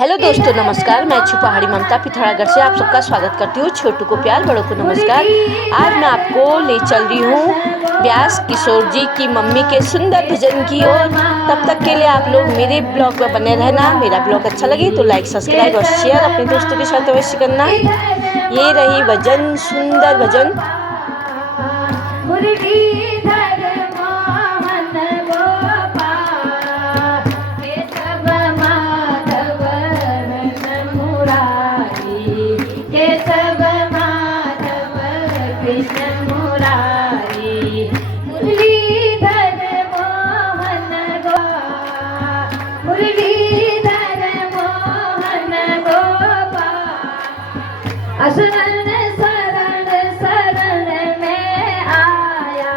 Hello दोस्तों, नमस्कार। मैं पहाड़ी ममता पिथौरागढ़ से आप सबका स्वागत करती हूँ। छोटू को प्यार, बड़ों को नमस्कार। आज मैं आपको ले चल रही हूँ व्यास किशोर जी की मम्मी के सुंदर भजन की ओर। तब तक के लिए आप लोग मेरे ब्लॉग में बने रहना। मेरा ब्लॉग अच्छा लगे तो लाइक, सब्सक्राइब और शेयर अपने दोस्तों के साथ अवश्य करना। ये रही भजन, सुंदर भजन। शरण शरण शरण में आया,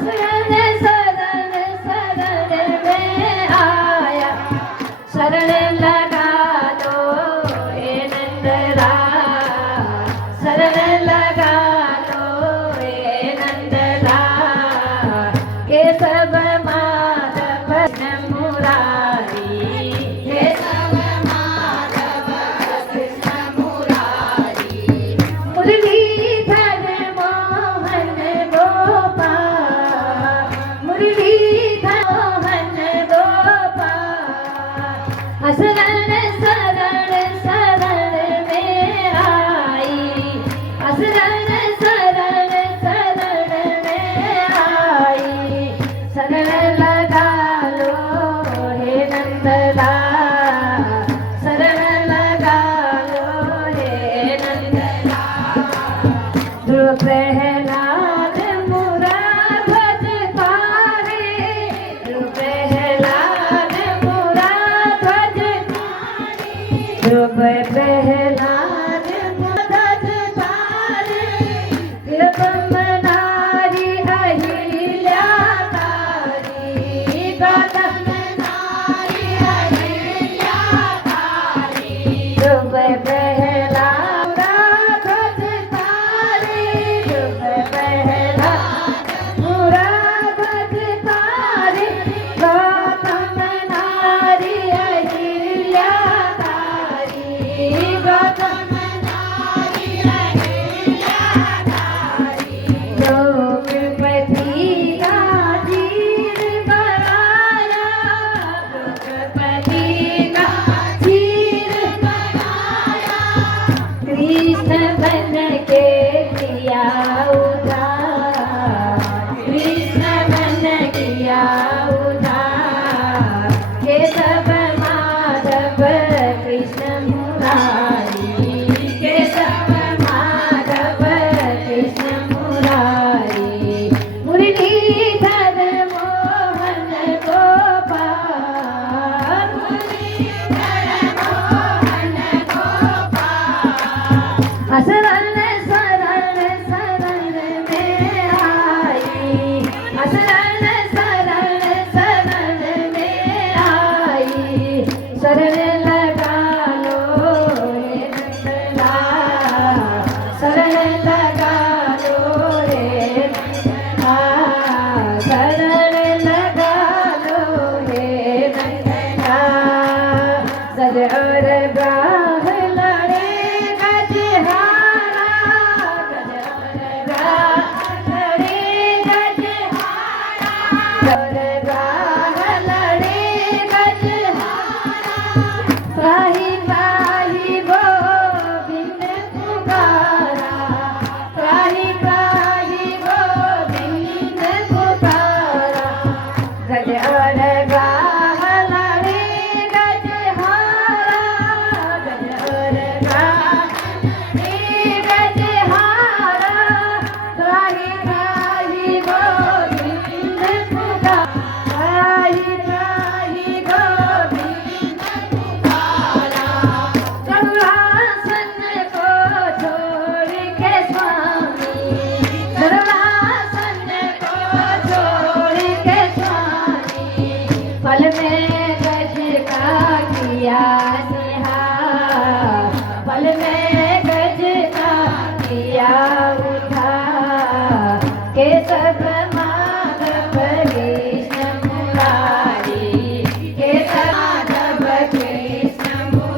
शरण शरण शरण में आया। शरण लगा लो हे नंदलाल, शरण लगा लो हे नंदलाल। केशव माधव कृष्ण मुरारी, केशव माधव कृष्ण मुरारी। मुरलीधर मोहन गोपाल, मुरलीधर मोहन गोपाल। शरण शरण शरण में आई, शरण शरण शरण में आई। शरण लगा लो हे नंदलाल, शरण लगा लो हे नंदलाल। ध्रुव प्रहलाद मुराध्वज तारे, ध्रुव प्रहलाद मुराध्वज तारे। ध्रुव प्रहलाद मुराध्वज तारे। गौतम नारी अहिल्या तारी, गौतम नारी अहिल्या तारी। ध्रुव प्रहलाद मुराध्वज तारे, ध्रुव प्रहलाद मुराध्वज तारे। गौतम नारी अहिल्या तारी, गौतम नारी अहिल्या तारी। द्रौपदी का चीर बनाया, द्रौपदी का चीर बनाया। कृष्ण बन के किया उद्धार, कृष्ण बन किया उद्धार। केशव माधव कृष्ण मुरारी, केशव माधव कृष्ण मुरारी। मुरलीधर मोहन गोपाल, मुरलीधर मोहन गोपाल। शरण शरण शरण में आई, शरण शरण शरण में आई। शरण लगा लो हे नंदलाल, शरण लगा लो हे नंदलाल, शरण लगा लो हे नंदलाल। सज और ब्राह लड़े गजहारा, गज और ब्राह लड़े गजहारा। और ब्राह लड़े गजहारा। त्राहि त्राहि गोविंद पुकारा, त्राहि त्राहि गोविंद पुकारा। गज और ब्राह लड़े गजहारा, गज और ब्राह लड़े गजहारा। त्राहि त्राहि गोविंद पुकारा, त्राहि त्राहि गोविंद पुकारा। करुणासन को छोड़ के स्वामी, करुणासन को छोड़ के स्वामी। पल में गज का किया निहार, पल में गज का किया उद्धार। केशव माधव कृष्ण मुरारी, केशव माधव कृष्ण मुरारी।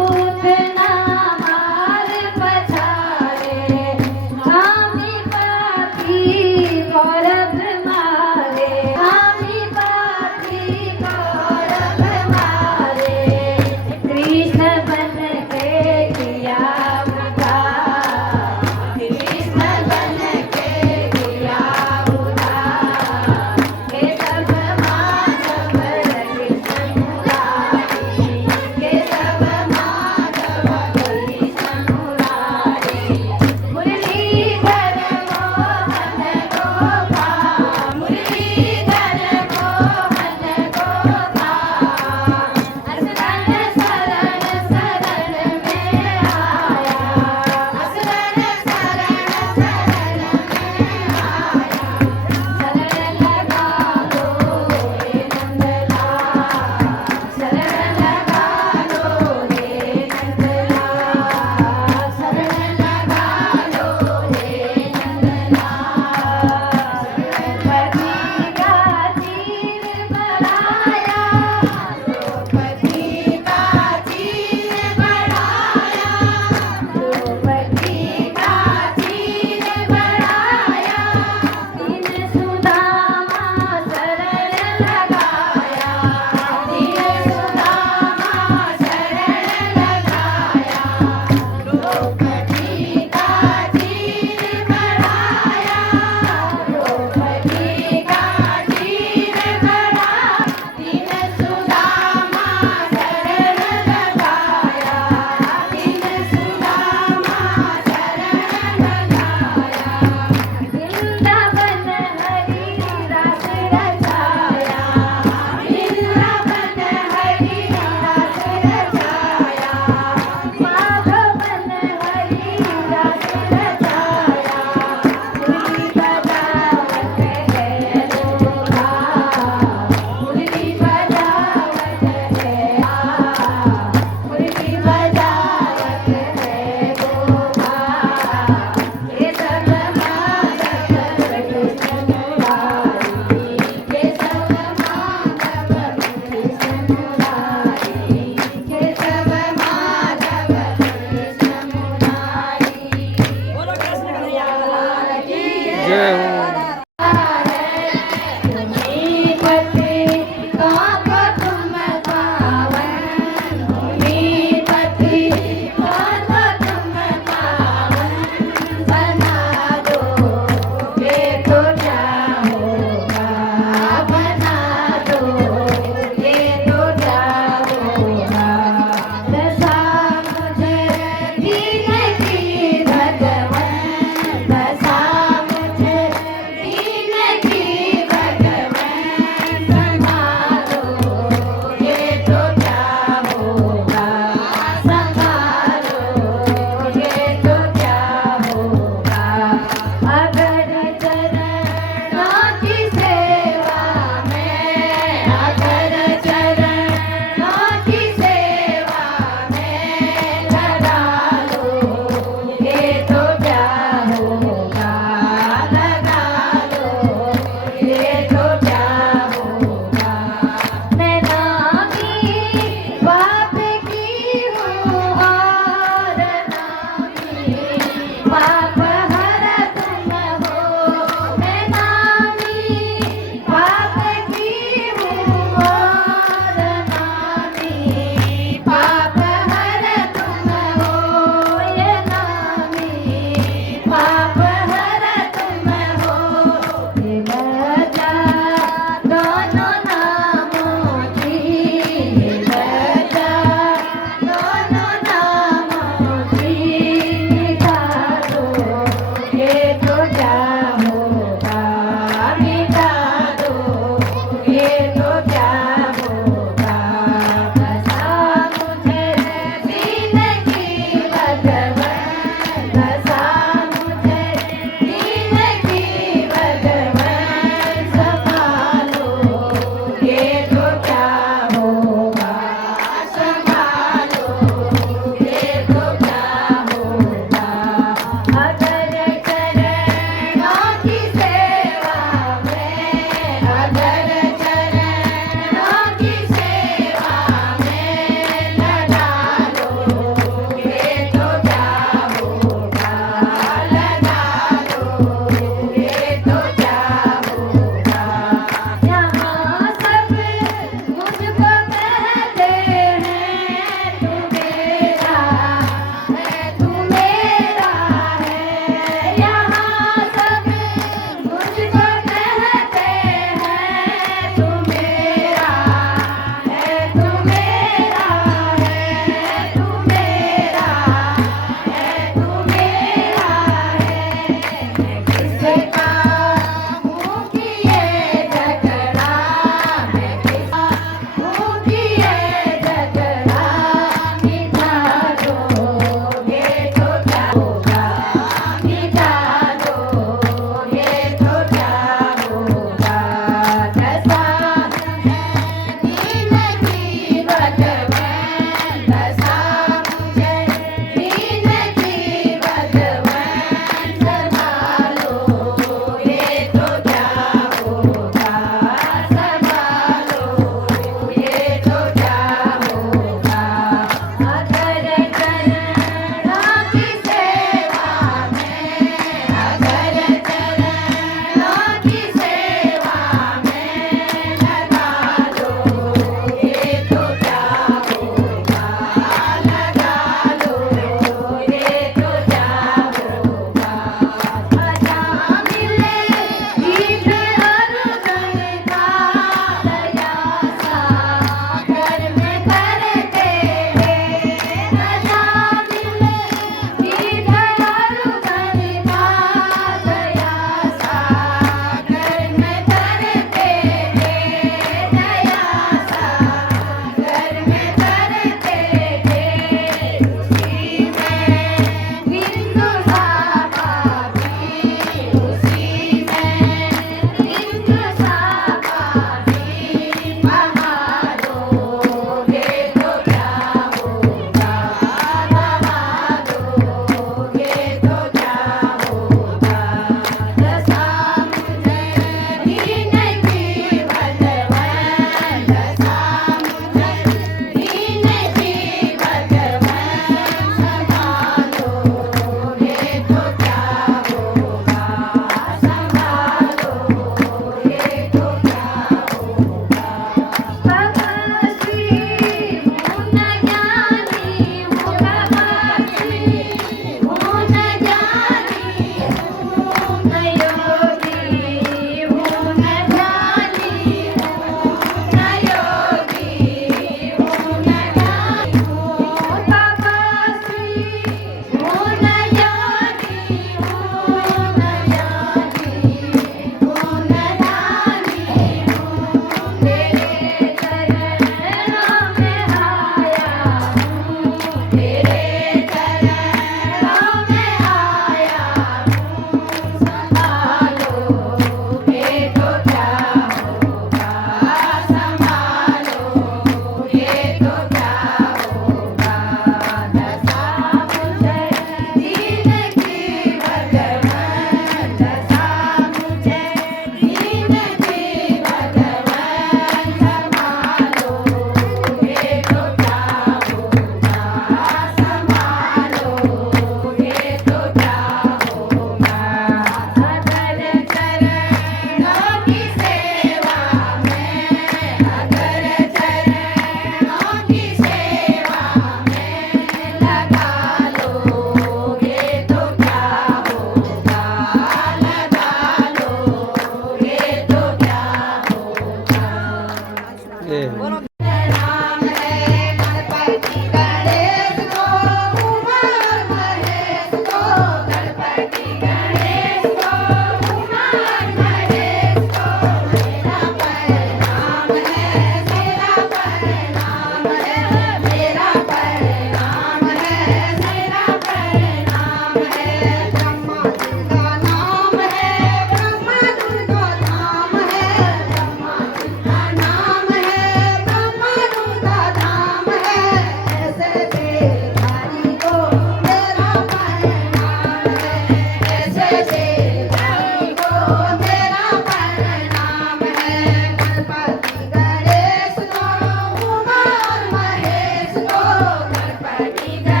की जय